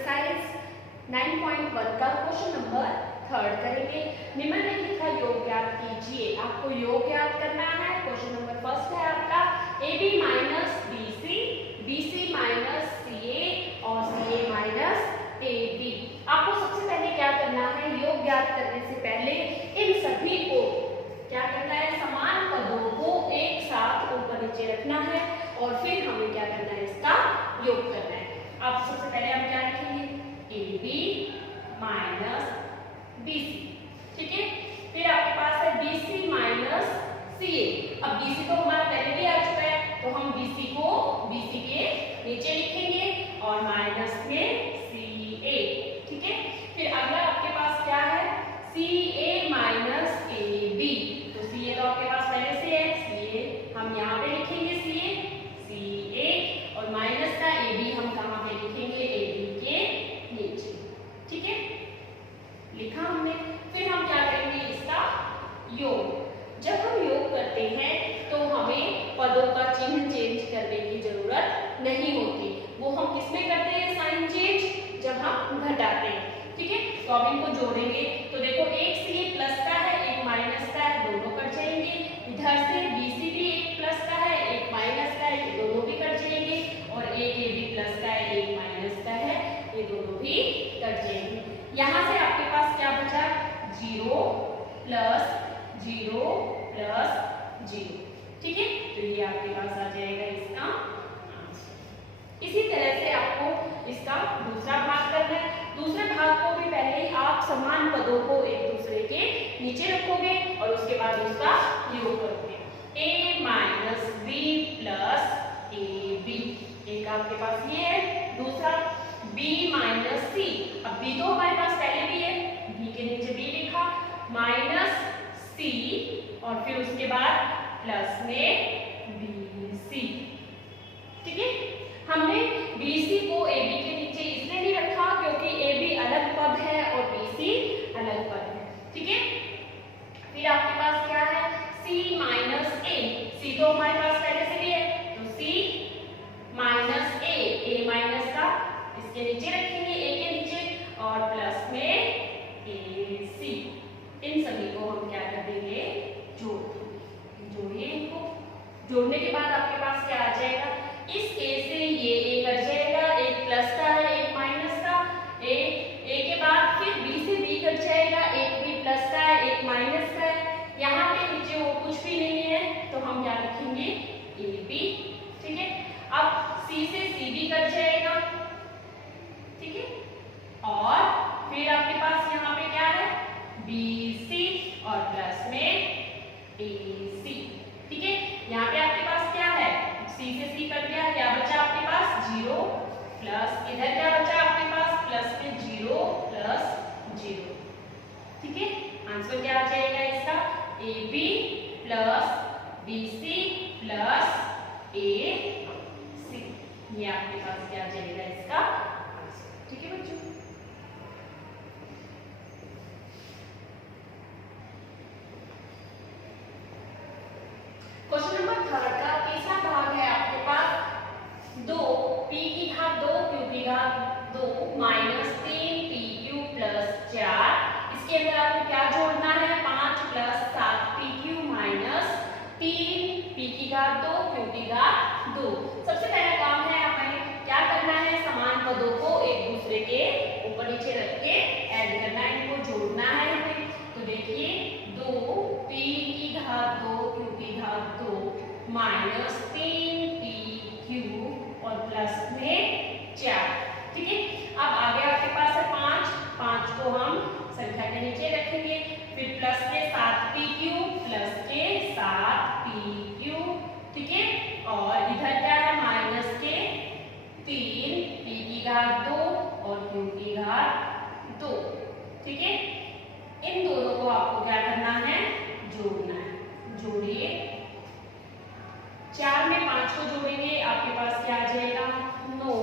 Exercise 9.1 का question number 3 करेंगे। निम्नलिखित का योग ज्ञात कीजिए। आपको योग ज्ञात करना है। क्वेश्चन नंबर फर्स्ट है आपका AB minus BC, BC minus CA और CA माइनस AB। आपको सबसे पहले क्या करना है, योग ज्ञात करने से पहले इन सभी को क्या करना है, समान पदों को एक साथ ऊपर नीचे रखना है और फिर हमें क्या करना है, इसका योग करना है। अब सबसे पहले हम क्या लिखेंगे, AB माइनस BC, ठीक है। फिर आपके पास है BC माइनस CA। अब BC तो हमारा पहले भी आ चुका है, तो हम BC को BC के नीचे लिखेंगे और माइनस में CA, ठीक है। फिर अगला आपके पास क्या है, CA माइनस AB। तो CA तो आपके पास पहले से है, CA हम यहाँ पे लिखेंगे CA और माइनस का AB हम कहाँ पे लिखेंगे, AB के नीचे, ठीक है। लिखा हमने। फिर हम क्या करेंगे, इसका योग। जब हम योग करते हैं तो हमें पदों का चिन्ह चेंज करने की जरूरत नहीं होती। वो हम किसमें करते हैं, साइन चेंज, जब हम घटाते हैं, ठीक है। तो अब इनको जोड़ेंगे तो देखो एक CA प्लस का है, एक माइनस का है, दोनों कट जाएंगे। इधर से BC भी एक प्लस का है, एक माइनस का है, ये दोनों भी कट जाएंगे। और एक AB प्लस का है, एक माइनस का है, ये दोनों भी कट जाएंगे। यहाँ से आपके पास क्या बचा, 0 प्लस 0 प्लस 0, ठीक है। तो ये आपके पास आ जाएगा इसका आंसर। इसी तरह से आपको इसका दूसरा भाग करना है। दूसरे भाग को भी पहले ही आप समान पदों को एक दूसरे के नीचे रखोगे और उसके बाद उसका योग करोगे। A minus B plus AB, एक आपके पास ये है। दूसरा B माइनस C। अब B तो हमारे पास पहले भी है, B के नीचे B लिखा, माइनस C और फिर उसके बाद प्लस में BC, ठीक है। हमने BC को AB के नीचे इसलिए नहीं रखा क्योंकि AB अलग पद है और BC अलग पद है, ठीक है। फिर आपके पास क्या है, C माइनस A। C तो हमारे पास पहले से भी है, तो C माइनस A माइनस का इसके नीचे रखेंगे, A के नीचे, और प्लस में AC। इन सभी को हम क्या कर देंगे, जोड़ देंगे। जोड़िए इनको। जोड़ने के बाद आपके पास क्या आ जाएगा, इस A से ये A कट जाएगा, एक प्लस का है, एक माइनस का, A के बाद फिर B से B कट जाएगा, एक भी प्लस का है, एक माइनस का है। यहाँ पे नीचे वो कुछ भी नहीं है, तो हम क्या लिखेंगे, AB, ठीक है। अब C से C भी कट जाएगा, ठीक है। और फिर आपके पास यहाँ पे क्या है, BC और प्लस में AC, ठीक है। यहाँ पे आपके पास क्या है, C से C कट गया, क्या बचा आपके पास, 0 प्लस, इधर क्या बचा आपके पास, प्लस में 0 प्लस 0, ठीक है। आंसर क्या आ जाएगा इसका, AB plus BC plus AC। ये आपके पास क्या आ जाएगा इसका आंसर, ठीक है बच्चों। क्वेश्चन नंबर 3 का तीसरा भाग है आपके पास 2 P की घात 2 Q की घात 2 माइनस 3 PQ प्लस 4। इसके अंदर आपको क्या जोड़ना है, 5 प्लस 7 PQ माइनस 3 P की घात 2 Q की घात 2। सबसे पहला काम है हमें क्या करना है, समान पदों को एक दूसरे के ऊपर नीचे रख के ऐड करना है, इनको जोड़ना है हमें। तो देखिए 2 P की घात 2 Q की घात 2 माइनस 3 PQ और प्लस में 4, ठीक है। अब आगे आपके पास है 5 को हम संख्या के नीचे रखेंगे, फिर प्लस के 7 PQ प्लस के 7 PQ, ठीक है। और इधर क्या है, माइनस के 3 P की घात 2 और Q की घात 2, ठीक है। इन दोनों को आपको क्या करना है, जोड़ना है। जोड़िए, 4 में 5 को जोड़ेंगे, आपके पास क्या आ जाएगा, 9,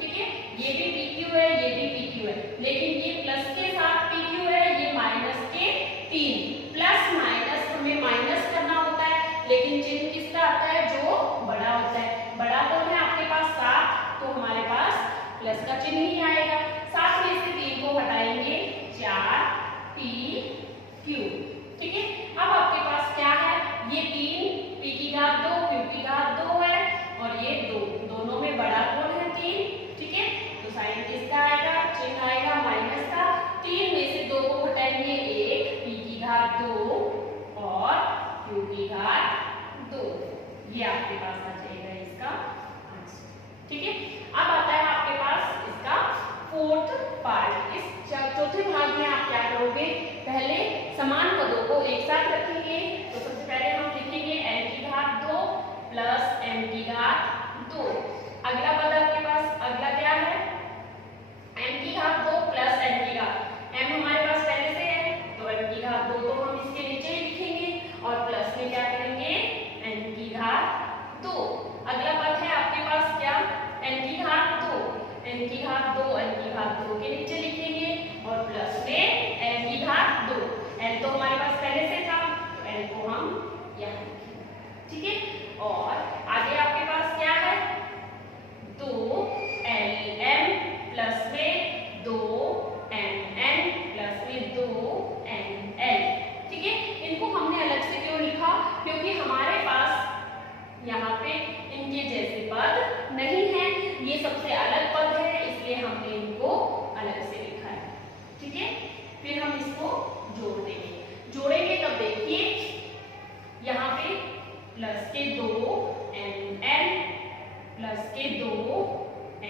ठीक है। ये भी PQ है, ये भी PQ है, लेकिन ये प्लस के साथ PQ है, ये माइनस के 3। प्लस माइनस हमें माइनस करना होता है, लेकिन चिन्ह किसका आता है, जो बड़ा होता है। बड़ा कौन है आपके पास, 7, तो हमारे पास प्लस का चिन्ह ही आएगा। ये सबसे अलग पद है, इसलिए हमने इनको अलग से लिखा है। ठीक है, फिर हम इसको जोड़ देंगे। जोड़ेंगे तब देखिए यहाँ पे प्लस के 2 mn प्लस के 2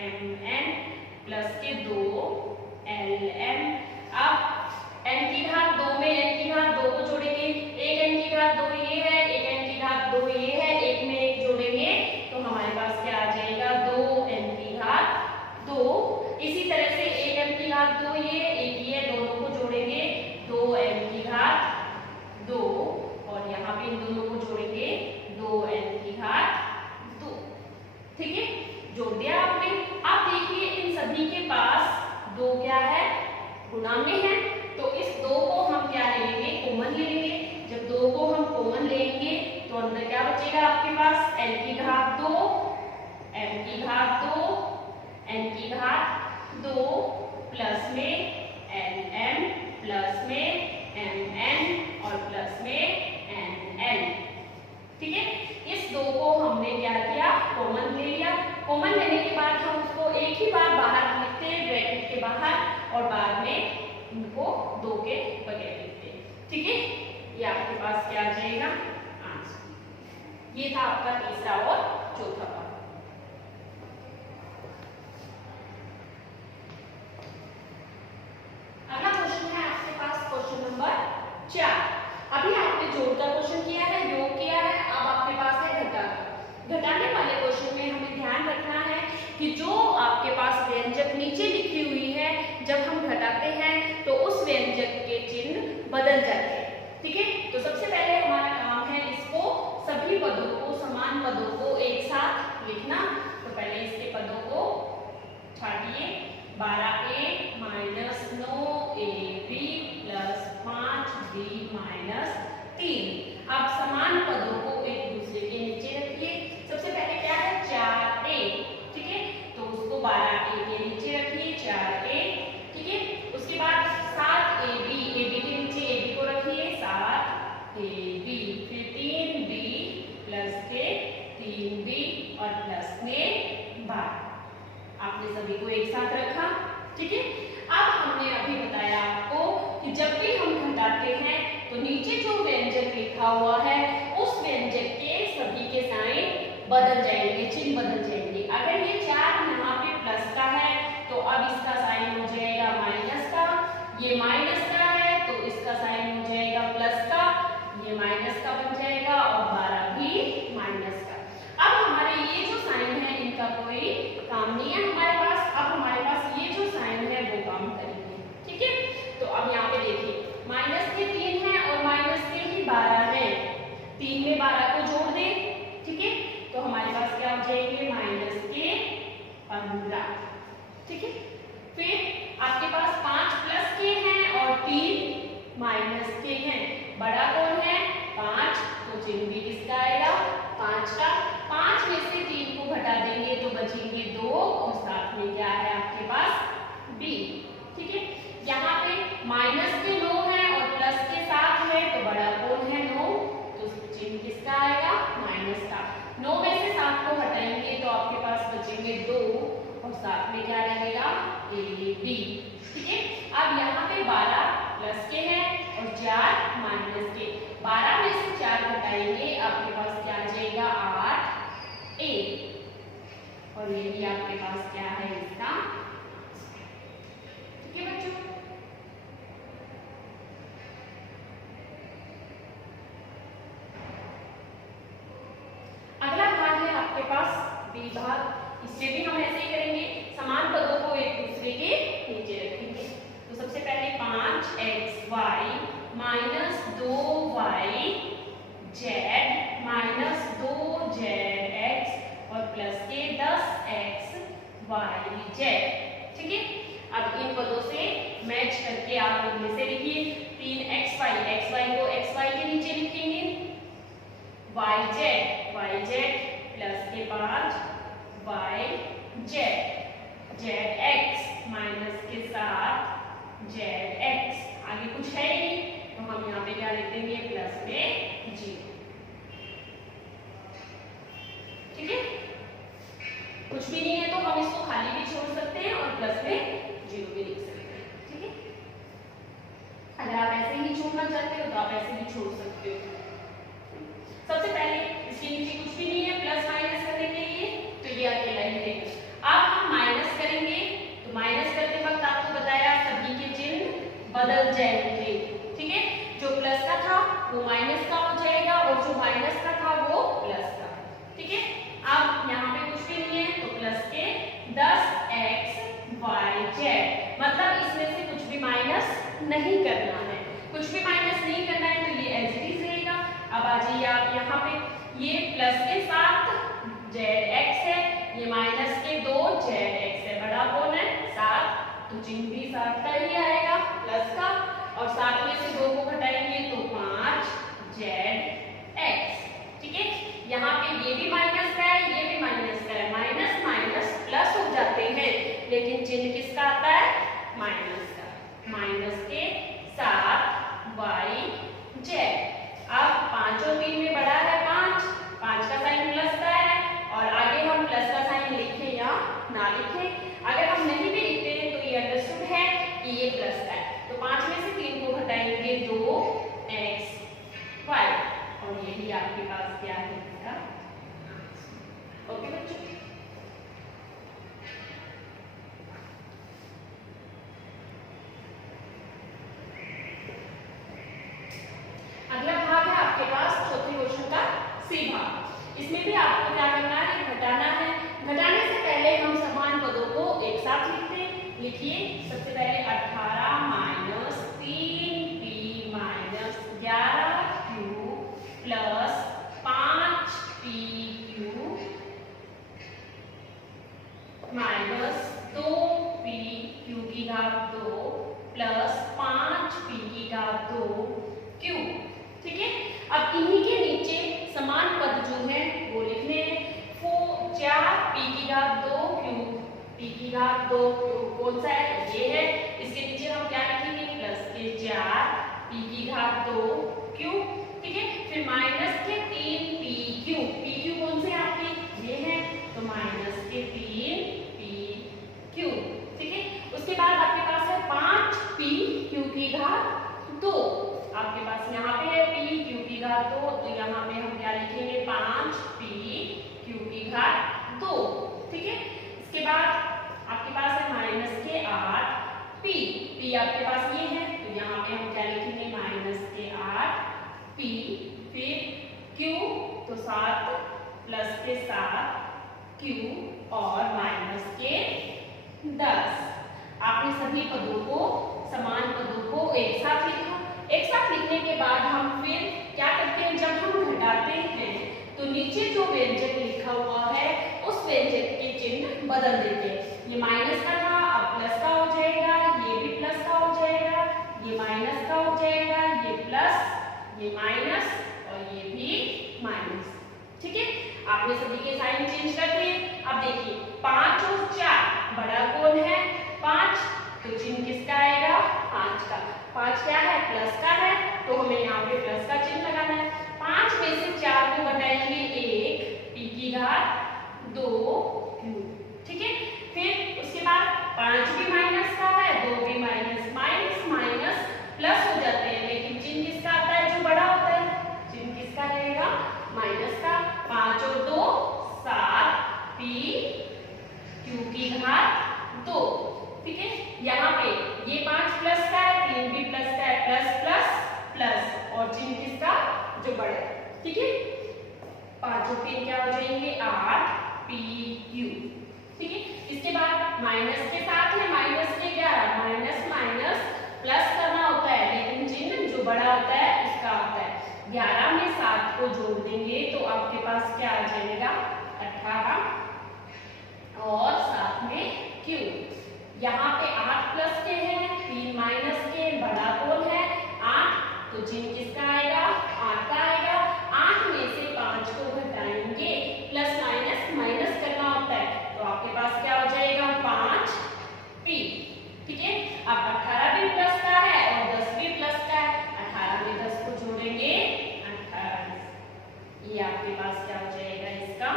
mn प्लस के 2 ln। अब n की घात 2 में n की घात 2 को जोड़ेंगे, एक n की घात 2 ये है, एक n की घात 2 ये है, एक में एक जोड़ेंगे तो हमारे पास क्या आ जाएगा 2n की घात 2। इसी तरह से एक n की घात 2 ये, एक ये, दोनों को जोड़ेंगे 2n की घात 2 और यहाँ पे इन दोनों को जोड़ेंगे 2n की घात 2। ठीक है, जोड़ दिया आपने। अब देखिए इन सभी के पास 2 क्या है, गुणा में है, तो इस 2 को हम क्या ले लेंगे, कॉमन ले लेंगे। जब 2 को हम कॉमन लेंगे तो अंदर क्या बचेगा आपके पास n की घात 2 m की घात 2 n की घात 2 प्लस में nm प्लस में mn और प्लस में nl। ठीक है, इस 2 को हमने क्या किया, कॉमन ले लिया। कॉमन लेने के बाद हम उसको एक ही बार बाहर लिखते हैं ब्रैकेट के बाहर और बाद में इनको 2 के बगैर लिखते हैं। ठीक है, ये आपके पास क्या आ जाएगा आंसर। ये था आपका तीसरा और चौथा पार्ट। अगला क्वेश्चन है आपके पास क्वेश्चन नंबर 4। अभी आपने जोड़ का क्वेश्चन किया है, योग किया है, अब आपके पास है घटा का। घटाने वाले क्वेश्चन में हमें ध्यान रखना है कि जो आपके पास व्यंजक नीचे लिखी हुई है, जब हम घटाते हैं तो उस व्यंजक के चिन्ह बदल जाते हैं। ठीक है, तो सबसे पहले हमारा काम है इसको सभी पदों को, समान पदों को एक साथ लिखना। तो पहले इसके पदों को छाटिए। 12a minus 9ab plus 5b minus 3। अब समान पदों को एक दूसरे के नीचे रखिए। सबसे पहले क्या है 4a। ठीक है, तो उसको 12a के नीचे रखिए 4a। ठीक है, उसके बाद 7ab, ab के नीचे ab को रखिए 7ab, फिर 3b प्लस के 3b और प्लस में 12। आपने सभी को एक साथ रखा। ठीक है, अब हमने अभी बताया आपको कि जब भी हम घटाते हैं तो नीचे जो व्यंजक लिखा हुआ है उस व्यंजक के सभी के साइन बदल जाएंगे, चिन्ह बदल जाएंगे। अगर ये 4 यहाँ पे प्लस का है तो अब इसका साइन हो जाएगा माइनस का, ये माइनस का है तो इसका साइन हो जाएगा प्लस का, ये माइनस का बन जाएगा और 12 भी माइनस का। अब हमारे ये जो साइन है इनका कोई काम नहीं है हमारे पास। अब हमारे पास ये जो साइन है वो काम करेंगे। ठीक है, तो अब यहाँ पे देखिए माइनस के 3 है और माइनस के ही 12 है, 3 में 12 को जोड़ दे। ठीक है, तो हमारे पास क्या हो जाएंगे माइनस के 15। ठीक है, फिर आपके पास 5 प्लस के हैं और 3 माइनस के हैं। बड़ा कौन है 5, तो चिन्ह भी किसका आएगा 5 का। 5 में से 3 को घटा देंगे तो बचेंगे 2 और साथ में क्या है आपके पास b। ठीक है, यहाँ पे माइनस के 9 है और प्लस के 7 है, तो बड़ा कौन है 9, तो चिन्ह किसका आएगा माइनस का। 9 में से 7 को हटाएंगे तो आपके पास बचेंगे 2 और साथ में क्या रहेगा ab। ठीक है, अब यहाँ पे 12 प्लस के हैं और 4 माइनस के। 12 में से 4 घटाएंगे आपके पास क्या आ जाएगा 8a और यही आपके पास क्या है इसका। ठीक है बच्चों, अगला भाग है आपके पास बी भाग। इससे भी हम ऐसे ही करेंगे, समान पदों को एक दूसरे के नीचे रखेंगे। तो सबसे पहले 5xy minus 2y z minus 2zx और प्लस के 10xyz। ठीक है, अब इन पदों से मैच करके आप इनमें से लिखिए 3xy, xy को xy के नीचे लिखेंगे, yz प्लस के 5yz, zx माइनस के 7 zx। आगे कुछ है ही नहीं तो हम यहाँ पे क्या लिख देंगे प्लस में 0। ठीक है, कुछ भी नहीं है तो हम इसको छोड़ सकते हो। सबसे पहले इसके नीचे कुछ भी नहीं है प्लस माइनस करने के लिए, तो ये अकेला ही रहेगा। अब हम माइनस करेंगे, तो माइनस करते वक्त आपको बताया सभी के चिन्ह बदल जाएंगे, ठीक है। जो प्लस का था वो माइनस का हो जाएगा और जो माइनस का था वो प्लस का, ठीक है। अब यहाँ पे कुछ भी नहीं है तो प्लस के 10x y z, मतलब इसमें से कुछ भी माइनस नहीं करना है, कुछ भी माइनस नहीं करना है, तो ये एज इट इज रहेगा। अब आ जाइए आप यहाँ पे, ये प्लस के साथ zx है, ये माइनस के 2zx है, बड़ा कौन है 7, तो चिन्ह भी 7 का ही आएगा प्लस का, और 7 में से 2 को घटाएंगे तो 5zx, ठीक है। यहाँ पे ये भी माइनस का है, ये भी माइनस का है, माइनस माइनस प्लस हो जाते हैं, लेकिन चिन्ह किसका आता है माइनस का, माइनस के साथ y z। अब 5 और 3 में बड़ा है 5, 5 का साइन प्लस का है, और आगे हम प्लस का साइन लिखें या ना लिखें, अगर हम नहीं भी लिखते हैं तो ये अंडरस्टूड है कि ये प्लस का है, तो 5 में से 3 को घटाएंगे 2x y, और यही आपके पास क्या है इसका। ओके बच्चों, अगला भाग है आपके पास चौथे क्वेश्चन का सी भाग। इसमें भी आपको क्या करना है, घटाना है। घटाने से पहले हम समान पदों को एक साथ लिखते हैं। लिखिए सबसे पहले 18 minus 3p minus 11q plus 5pq minus 2pq की घात 2 प्लस 5p की घात 2q, ठीक है। अब इन्हीं के नीचे समान पद जो है वो लिखने हैं। 4p की घात 2 q, p की घात 2 q कौन सा है, ये है। इसके नीचे हम क्या लिखेंगे, प्लस के 4p की घात 2 q, ठीक है। फिर माइनस के 3pq, pq कौन से आपके ये है, तो माइनस के 3pq, ठीक है। उसके बाद आपके पास है 5pq की घात 2, आपके पास यहाँ पे है pq की घात 2, तो यहाँ पे हम क्या लिखेंगे 5pq की घात 2, ठीक है। इसके बाद आपके पास है माइनस के 8p, p आपके पास ये है, तो यहाँ पे हम क्या लिखेंगे माइनस के 8p, फिर q तो 7 प्लस के 7q और माइनस के 10। आपने सभी पदों को, समान पदों को एक साथ लिखा। एक साथ लिखने के बाद हम फिर क्या करते हैं, जब हम घटाते हैं तो नीचे जो व्यंजक लिखा हुआ है उस व्यंजक के चिन्ह बदल देते हैं। ये माइनस का था अब प्लस का हो जाएगा, ये भी प्लस का हो जाएगा, ये माइनस का हो जाएगा, ये प्लस, ये माइनस और ये भी माइनस, ठीक है। आपने सभी के साइन चेंज कर दिए। अब देखिए 5 और 4, बड़ा कौन है 5, तो चिन्ह किसका आएगा 5 का। 5 क्या है प्लस का है, तो हमें यहाँ पे प्लस का चिन्ह लगाना है। 5 में से 4 को घटाएंगे 1 p की घात 2q, ठीक है। फिर उसके बाद 5 भी माइनस का है, 2 भी माइनस, माइनस माइनस प्लस हो जाते हैं, लेकिन चिन्ह किसका आता है जो बड़ा होता है, चिन्ह किसका रहेगा माइनस का। 5 और 2 7pq की घात 2, ठीक है। यहाँ पे ये 5 प्लस का है, 3 भी प्लस का है, प्लस प्लस प्लस, और चिन्ह किसका जो बड़ा है, ठीक है। 5 और 3 क्या हो जाएंगे 8pq, ठीक है। इसके बाद माइनस के साथ है माइनस के 11, माइनस माइनस प्लस करना होता है, लेकिन चिन्ह जो बड़ा होता है उसका आता है। 11 में 7 को जोड़ देंगे तो आपके पास क्या आ जाएगा 18 और 7 में q। यहाँ पे 8 प्लस के हैं, 3 माइनस के, बड़ा कौन है 8, तो चिन्ह किसका आएगा 8 का आएगा। 8 में से 5 को घटाएंगे, प्लस माइनस माइनस करना होता है, तो आपके पास क्या हो जाएगा 5p, ठीक है। अब 18 भी प्लस का है और 10 भी प्लस का है, 18 में 10 को जोड़ेंगे 18, ये आपके पास क्या हो जाएगा इसका।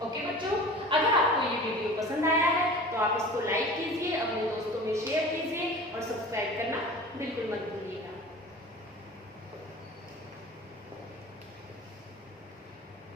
ओके बच्चों, अगर आपको ये वीडियो पसंद आया है तो आप इसको लाइक कीजिए, अपने दोस्तों में शेयर कीजिए और सब्सक्राइब करना बिल्कुल मत भूलिए।